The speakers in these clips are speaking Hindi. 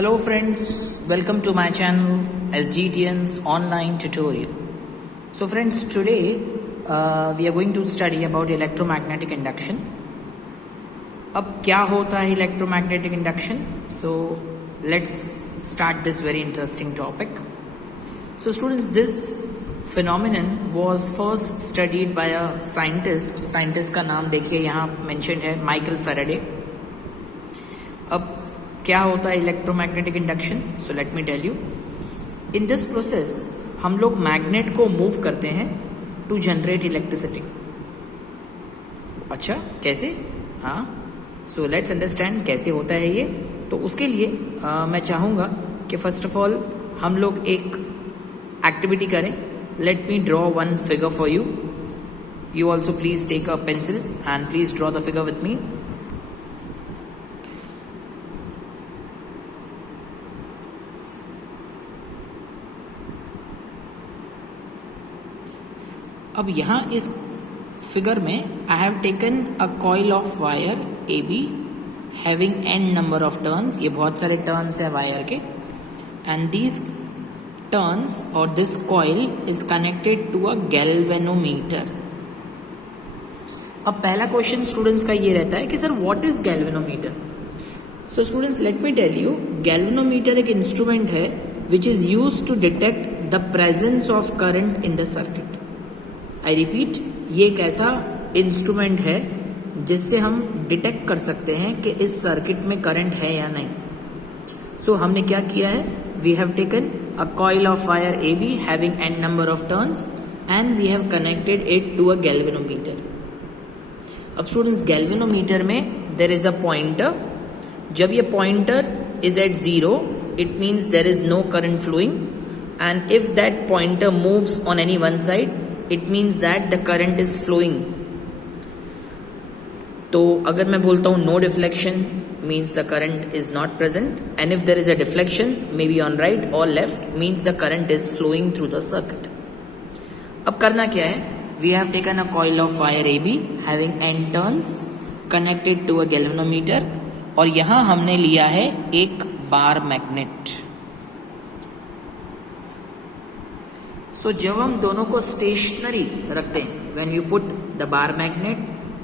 Hello friends, welcome to my channel SGTN's online tutorial. So friends, today we are going to study about electromagnetic induction. अब क्या होता है electromagnetic induction? So let's start this very interesting topic. So students, this phenomenon was first studied by a scientist. Scientist का नाम देखिए यहाँ mentioned है माइकल फैराडे. अब क्या होता है electromagnetic induction? So let me tell you. In this process हम लोग मैग्नेट को मूव करते हैं टू जनरेट इलेक्ट्रिसिटी. अच्छा, कैसे? हाँ, सो लेट्स अंडरस्टैंड कैसे होता है ये. तो उसके लिए मैं चाहूँगा कि फर्स्ट ऑफ ऑल हम लोग एक एक्टिविटी करें. Let me draw one figure for you. You also please take a pencil and please draw the figure with me. अब यहाँ इस फिगर में I have taken a coil of wire A B having n number of turns. ये बहुत सारे टर्न्स है वायर के. एंड दीज टर्न्स और this coil is connected to a galvanometer. अब पहला क्वेश्चन स्टूडेंट्स का ये रहता है कि sir what is galvanometer? So students let me tell you, galvanometer एक इंस्ट्रूमेंट है which is used to detect the presence of current in the circuit. I repeat, ये एक ऐसा इंस्ट्रूमेंट है जिससे हम डिटेक्ट कर सकते हैं कि इस सर्किट में करंट है या नहीं. सो हमने क्या किया है? We have taken a coil of wire A B having n number of turns and we have connected it to a galvanometer. अब स्टूडेंट्स, गैल्वेनोमीटर में देयर इज अ पॉइंटर. जब ये pointer is at 0, it means there is no current flowing. And if that pointer moves on any one side, it means that the current is flowing. तो अगर मैं बोलता हूँ no deflection means the current is not present, and if there is a deflection maybe on right or left means the current is flowing through the circuit. अब करना क्या है? We have taken a coil of wire AB having n turns connected to a galvanometer, और यहाँ हमने लिया है एक बार मैग्नेट. सो जब हम दोनों को स्टेशनरी रखते हैं, when you put the bar magnet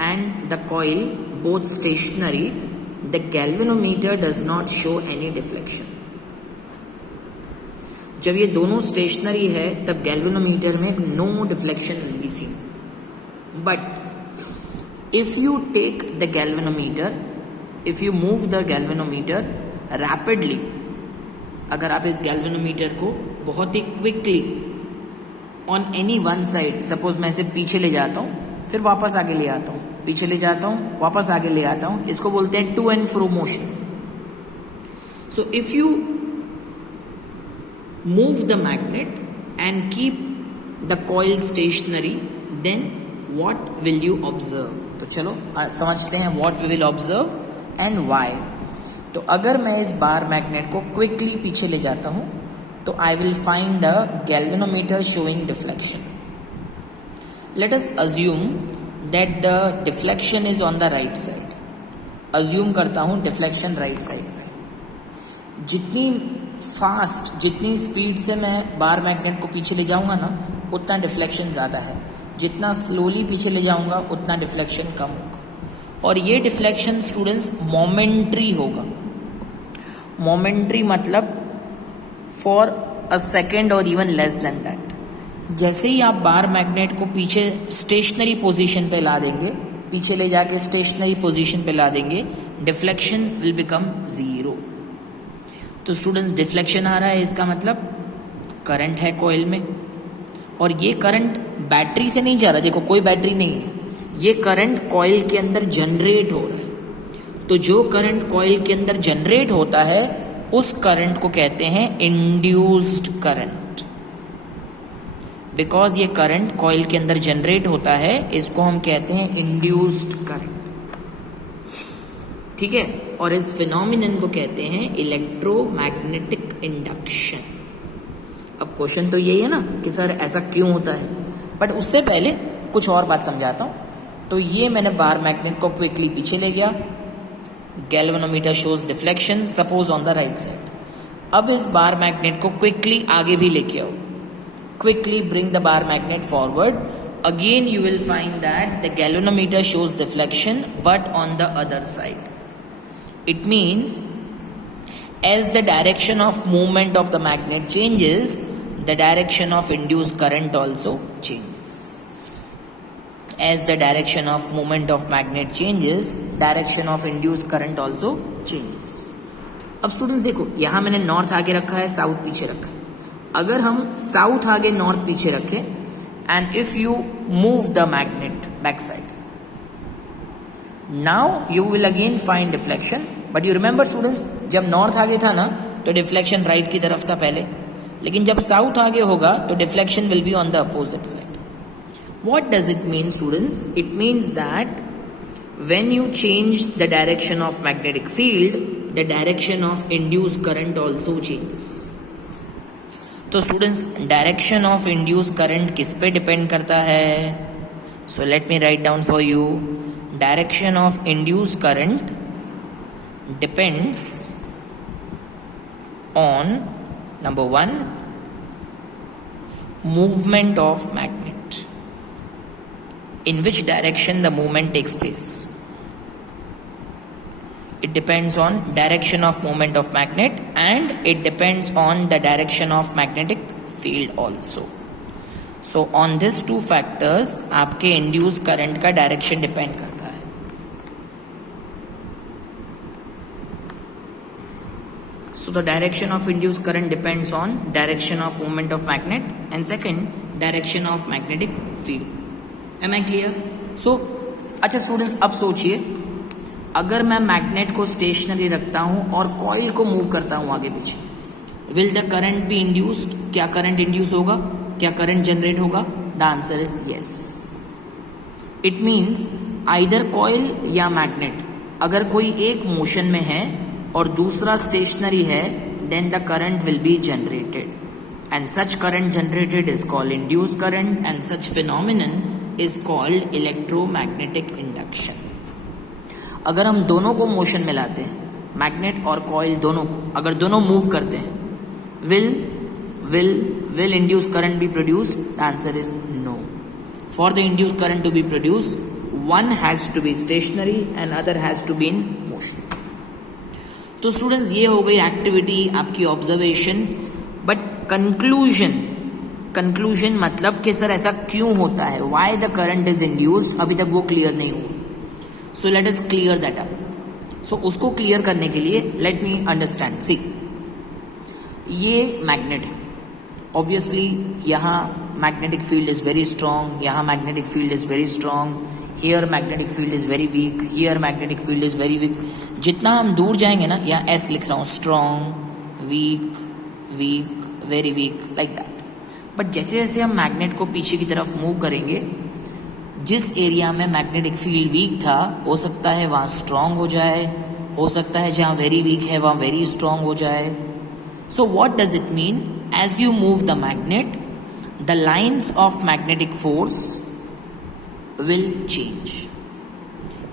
and the coil both stationary, the galvanometer does not show any deflection. जब ये दोनों स्टेशनरी है तब गैल्वेनोमीटर में no deflection will be seen. But if you take the galvanometer, if you move the galvanometer rapidly, अगर आप इस गैल्वेनोमीटर को बहुत ही quickly on any one side, suppose मैं इसे पीछे ले जाता हूँ फिर वापस आगे ले आता हूँ, पीछे ले जाता हूँ वापस आगे ले आता हूँ, इसको बोलते हैं to and fro motion. So if you move the magnet and keep the coil stationary, then what will you observe? तो चलो समझते हैं what we will observe and why. तो अगर मैं इस बार मैग्नेट को क्विकली पीछे ले जाता हूँ तो I will find the galvanometer showing deflection. Let us assume that the deflection is on the right side. Assume करता हूँ deflection right side पे. जितनी फास्ट, जितनी स्पीड से मैं बार मैग्नेट को पीछे ले जाऊँगा ना, उतना डिफ्लेक्शन ज़्यादा है. जितना स्लोली पीछे ले जाऊँगा उतना डिफ्लेक्शन कम होगा. और ये डिफ्लेक्शन स्टूडेंट्स मोमेंट्री होगा. मोमेंट्री मतलब फॉर अ सेकेंड और इवन लेस देन दैट. जैसे ही आप बार मैग्नेट को पीछे स्टेशनरी पोजीशन पे ला देंगे, पीछे ले जाके स्टेशनरी पोजीशन पे ला देंगे, डिफ्लेक्शन विल बिकम 0. तो स्टूडेंट्स, डिफ्लेक्शन आ रहा है, इसका मतलब करंट है कॉइल में, और ये करंट बैटरी से नहीं जा रहा. देखो, कोई बैटरी नहीं है, ये करंट कॉइल के अंदर जनरेट हो रहा है. तो जो करंट कॉइल के अंदर जनरेट होता है उस करंट को कहते हैं इंड्यूस्ड करंट. बिकॉज ये करंट कॉइल के अंदर जनरेट होता है, इसको हम कहते हैं इंड्यूस्ड करंट. ठीक है, और इस फिनोमिनन को कहते हैं इलेक्ट्रोमैग्नेटिक इंडक्शन. अब क्वेश्चन तो यही है ना कि सर ऐसा क्यों होता है, बट उससे पहले कुछ और बात समझाता हूं. तो ये मैंने बार मैग्नेट को क्विकली पीछे ले गया, galvanometer shows deflection, suppose on the right side. अब इस बार मैग्नेट को क्विकली आगे भी लेके आओ, quickly bring the bar magnet forward. Again you will find that the galvanometer shows deflection but on the other side. It means as the direction of movement of the magnet changes, the direction of induced current also changes. As the direction of movement of magnet changes, direction of induced current also changes. अब स्टूडेंट्स देखो, यहां मैंने नॉर्थ आगे रखा है, साउथ पीछे रखा है. अगर हम साउथ आगे नॉर्थ पीछे रखें and if you move the magnet back side, now you will again find deflection. But you remember students, जब नॉर्थ आगे था ना तो डिफ्लेक्शन राइट की तरफ था पहले, लेकिन जब साउथ आगे होगा तो deflection will be on the opposite side. What does it mean, students? It means that when you change the direction of magnetic field, the direction of induced current also changes. तो students, direction of induced current किस पे depend करता है? So let me write down for you. Direction of induced current depends on number 1, movement of magnet. In which direction the movement takes place. It depends on direction of movement of magnet and it depends on the direction of magnetic field also. So on these two factors आपके induced current का direction depend करता है. So the direction of induced current depends on direction of movement of magnet and second direction of magnetic field. Am I clear? So, अच्छा स्टूडेंट्स, अब सोचिए, अगर मैं मैग्नेट को स्टेशनरी रखता हूं और कॉइल को मूव करता हूं आगे पीछे, will the current be induced? क्या करंट इंड्यूस होगा? क्या करंट जनरेट होगा? The answer is yes. It means either coil या मैग्नेट, अगर कोई एक मोशन में है और दूसरा स्टेशनरी है, then the current will be generated and such current generated is called induced current and such phenomenon is called electromagnetic induction. अगर हम दोनों को मोशन में लाते हैं, मैग्नेट और कॉइल दोनों को, अगर दोनों मूव करते हैं, will induced current be produced? The answer is no. For the induced current to be produced, one has to be stationary and other has to be in motion. तो स्टूडेंट्स, ये हो गई एक्टिविटी, आपकी ऑब्जर्वेशन. बट कंक्लूजन मतलब कि सर ऐसा क्यों होता है, why the current is induced, अभी तक वो क्लियर नहीं हुआ. So let us clear that up. So उसको क्लियर करने के लिए लेट मी अंडरस्टैंड. सी, ये मैग्नेट है, ऑब्वियसली यहाँ magnetic field is very strong, यहाँ magnetic field is very strong, here magnetic field is very weak, here magnetic field is very weak. जितना हम दूर जाएंगे ना, यहाँ एस लिख रहा हूँ, strong, weak, weak, very weak, like that. But जैसे जैसे हम मैग्नेट को पीछे की तरफ मूव करेंगे, जिस एरिया में मैग्नेटिक फील्ड वीक था, हो सकता है वहाँ स्ट्रांग हो जाए, हो सकता है जहाँ वेरी वीक है वहाँ वेरी स्ट्रांग हो जाए. So what does it mean? As you move the magnet, the lines of magnetic force will change.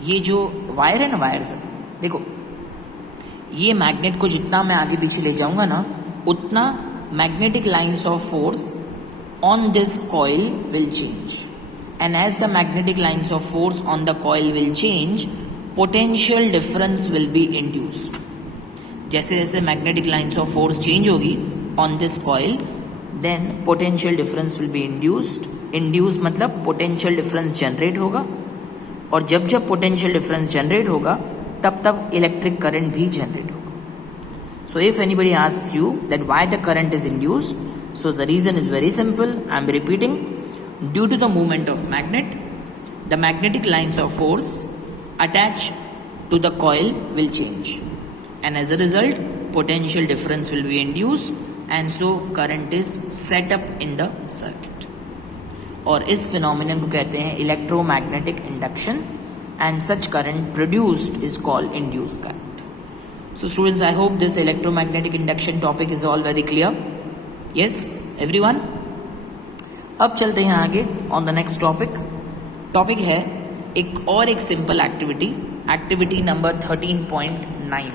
ये जो वायर है ना, वायर से देखो, ये मैग्नेट को जितना मैं आगे पीछे ले जाऊंगा ना, उतना magnetic lines of force on this coil will change, and as the magnetic lines of force on the coil will change, potential difference will be induced. जैसे जैसे magnetic lines of force change होगी on this coil, then potential difference will be induced. Induce मतलब potential difference generate होगा, और जब जब potential difference generate होगा, तब तब electric current भी generate होगा. So if anybody asks you that why the current is induced, so the reason is very simple. I am repeating. Due to the movement of magnet, the magnetic lines of force attached to the coil will change, and as a result, potential difference will be induced, and so current is set up in the circuit. और इस phenomenon को कहते हैं electromagnetic induction, and such current produced is called induced current. So students, I hope this electromagnetic induction topic is all very clear. Yes, everyone? अब चलते हैं आगे on the next topic. Topic है एक और एक सिंपल एक्टिविटी नंबर 13.9.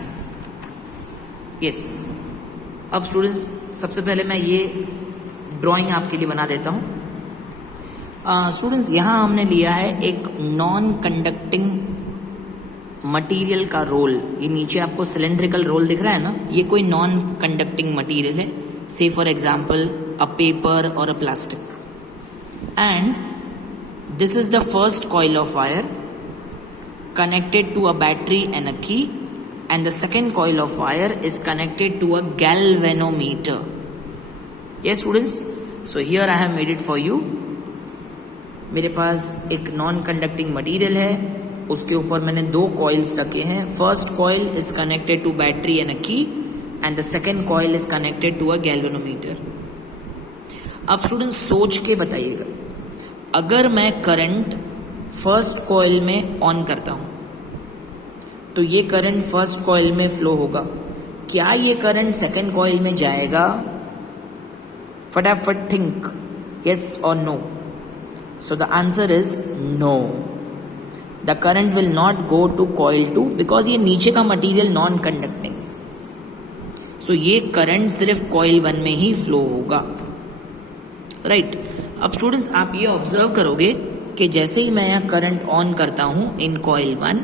Yes. अब स्टूडेंट्स सबसे पहले मैं ये ड्राइंग आपके लिए बना देता हूँ। स्टूडेंट्स यहाँ हमने लिया है एक नॉन कंडक्टिंग मटेरियल का रोल। ये नीचे आपको सिलेंड्रिकल रोल दिख रहा है ना, ये कोई नॉन कंडक्टिंग मटेरियल है, से फॉर एग्जाम्पल अ पेपर और अ plastic. And this is the first coil of wire connected to a battery and a key, and the second coil of wire is connected to a galvanometer. Yes students, so here I have made it for you. मेरे पास एक नॉन कंडक्टिंग मटेरियल है, उसके ऊपर मैंने दो कॉइल्स रखे हैं। First coil is connected to battery and a key, and the second coil is connected to a galvanometer. अब स्टूडेंट्स सोच के बताइएगा, अगर मैं करंट फर्स्ट कॉइल में ऑन करता हूं तो ये करंट फर्स्ट कॉइल में फ्लो होगा, क्या ये करंट सेकेंड कॉइल में जाएगा? फटाफट थिंक, यस और no. So the answer is no, the current will not go to coil 2 because ये नीचे का मटेरियल नॉन कंडक्टिंग। सो ये करंट सिर्फ कॉइल 1 में ही फ्लो होगा, राइट। अब स्टूडेंट्स आप ये ऑब्जर्व करोगे कि जैसे ही मैं यहाँ करंट ऑन करता हूं इन कॉइल 1,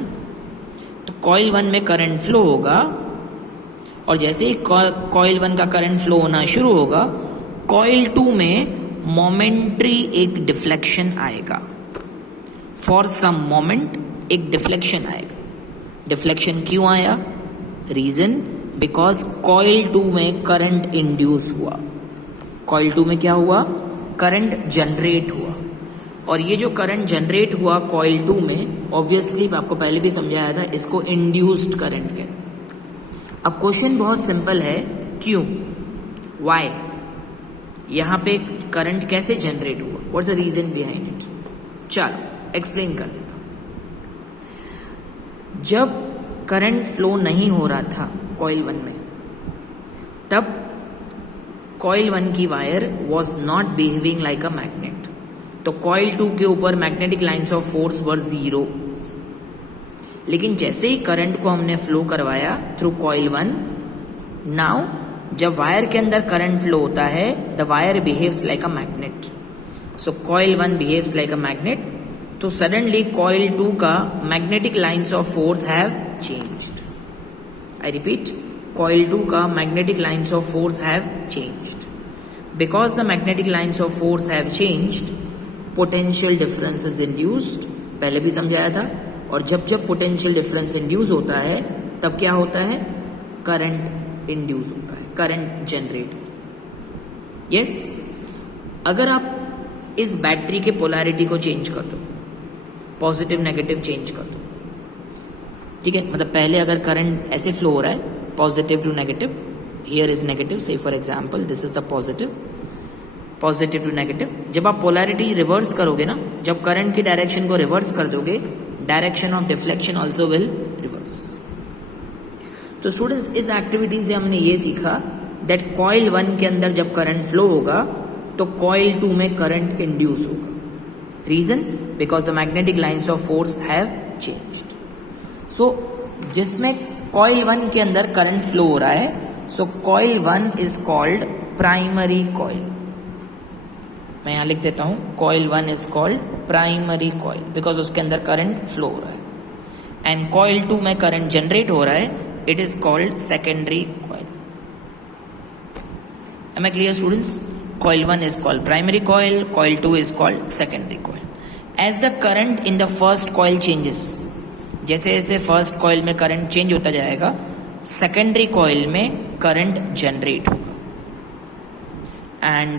तो कॉइल 1 में करंट फ्लो होगा, और जैसे ही कॉइल 1 का करंट फ्लो होना शुरू होगा, कॉइल 2 में मोमेंट्री एक डिफ्लेक्शन आएगा। फॉर सम मोमेंट एक डिफ्लेक्शन आएगा। डिफ्लेक्शन क्यों आया? रीजन बिकॉज कॉइल 2 में करंट इंड्यूस हुआ। कॉइल 2 में क्या हुआ? करंट जनरेट हुआ, और ये जो करंट जनरेट हुआ कॉइल 2 में, ऑब्वियसली आपको पहले भी समझाया था, इसको इंड्यूस्ड करंट कहते हैं। अब क्वेश्चन बहुत सिंपल है, क्यों, व्हाई, यहां पे करंट कैसे जनरेट हुआ, what's the reason behind it? चलो एक्सप्लेन कर देता हूं। जब करंट फ्लो नहीं हो रहा था कॉइल 1 में, तब कॉइल 1 की wire was not behaving like a magnet, तो कॉइल 2 के ऊपर मैग्नेटिक लाइंस ऑफ फोर्स वर 0। लेकिन जैसे ही करंट को हमने फ्लो करवाया थ्रू कॉइल 1, नाउ जब वायर के अंदर करंट फ्लो होता है, the wire behaves like a magnet. So coil 1 behaves like a magnet, तो सडनली कॉइल 2 का magnetic lines of force have changed. I repeat, coil 2 का magnetic lines of force have changed. Because the magnetic lines of force have changed, potential difference is induced, पहले भी समझाया था। और जब जब पोटेंशियल डिफरेंस इंड्यूस होता है, तब क्या होता है? करंट इंड्यूस होता है, करंट जनरेट। यस, अगर आप इस बैटरी के पोलैरिटी को चेंज कर दो, पॉजिटिव नेगेटिव चेंज कर दो, ठीक है, मतलब पहले अगर करंट ऐसे फ्लो हो रहा है, positive to negative, here is negative, say for example this is the positive, positive to negative. जब आप पोलैरिटी रिवर्स करोगे ना, जब करंट की डायरेक्शन को रिवर्स कर दोगे, direction of deflection also will reverse. तो स्टूडेंट्स इस एक्टिविटी से हमने ये सीखा दैट कॉइल 1 के अंदर जब करंट फ्लो होगा तो कॉइल 2 में करंट इंड्यूस होगा। Reason because the magnetic lines of force have changed. So जिसमें कॉइल 1 के अंदर करंट फ्लो हो रहा है, so coil 1 is called primary coil. मैं यहां लिख देता हूं, coil 1 is called primary coil because उसके अंदर करंट फ्लो हो रहा है। एंड कॉइल 2 में करंट जनरेट हो रहा है, it is called secondary coil. Am I clear students? Coil 1 is called primary coil, coil 2 is called secondary coil. As the current in the first coil changes, जैसे जैसे फर्स्ट कॉइल में करंट चेंज होता जाएगा, सेकेंडरी कॉइल में करंट जनरेट होगा। And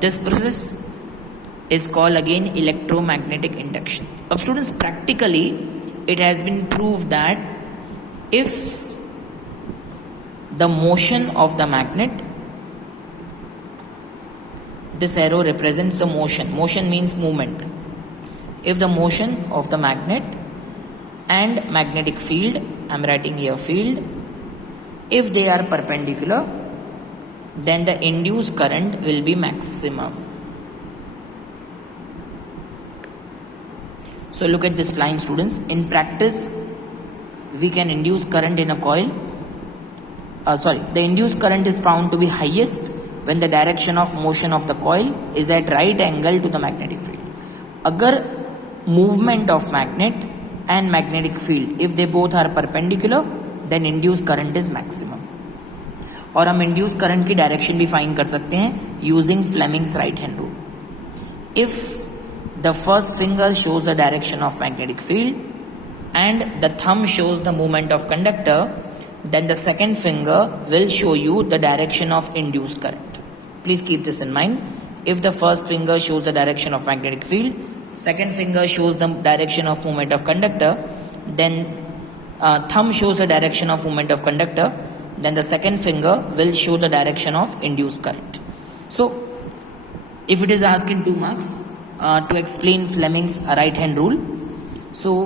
this process is called again electromagnetic induction. अब students practically it has been proved that if the motion of the magnet, this arrow represents a motion means movement, if the motion of the magnet and magnetic field, I am writing here field, if they are perpendicular, then the induced current will be maximum. So look at this line students. In practice, we can induce current in a coil the induced current is found to be highest when the direction of motion of the coil is at right angle to the magnetic field. अगर movement of magnet and magnetic field, if they both are perpendicular, then induced current is maximum. और हम induced current की direction भी find कर सकते हैं using Fleming's right hand rule. If the first finger shows the direction of magnetic field and the thumb shows the movement of conductor, then the second finger will show you the direction of induced current. Please keep this in mind. If the first finger shows the direction of magnetic field, second finger shows the direction of movement of conductor, then thumb shows the direction of movement of conductor, then the second finger will show the direction of induced current. So if it is asked in 2 marks to explain Fleming's right hand rule, so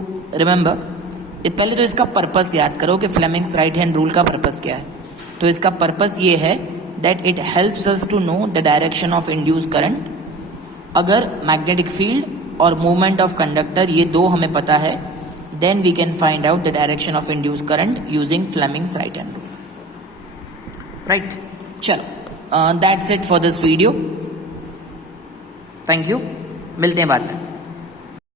remember, पहले तो इसका पर्पस याद करो कि फ्लेमिंग्स राइट हैंड रूल का पर्पस क्या है. तो इसका पर्पस ये है that it helps us to know the direction of induce current. अगर मैग्नेटिक फील्ड और मूवमेंट ऑफ कंडक्टर ये दो हमें पता है, then we can find out the direction of induce current using Fleming's right hand rule. Right, चलो that's it for this video. Thank you, मिलते हैं बाद में.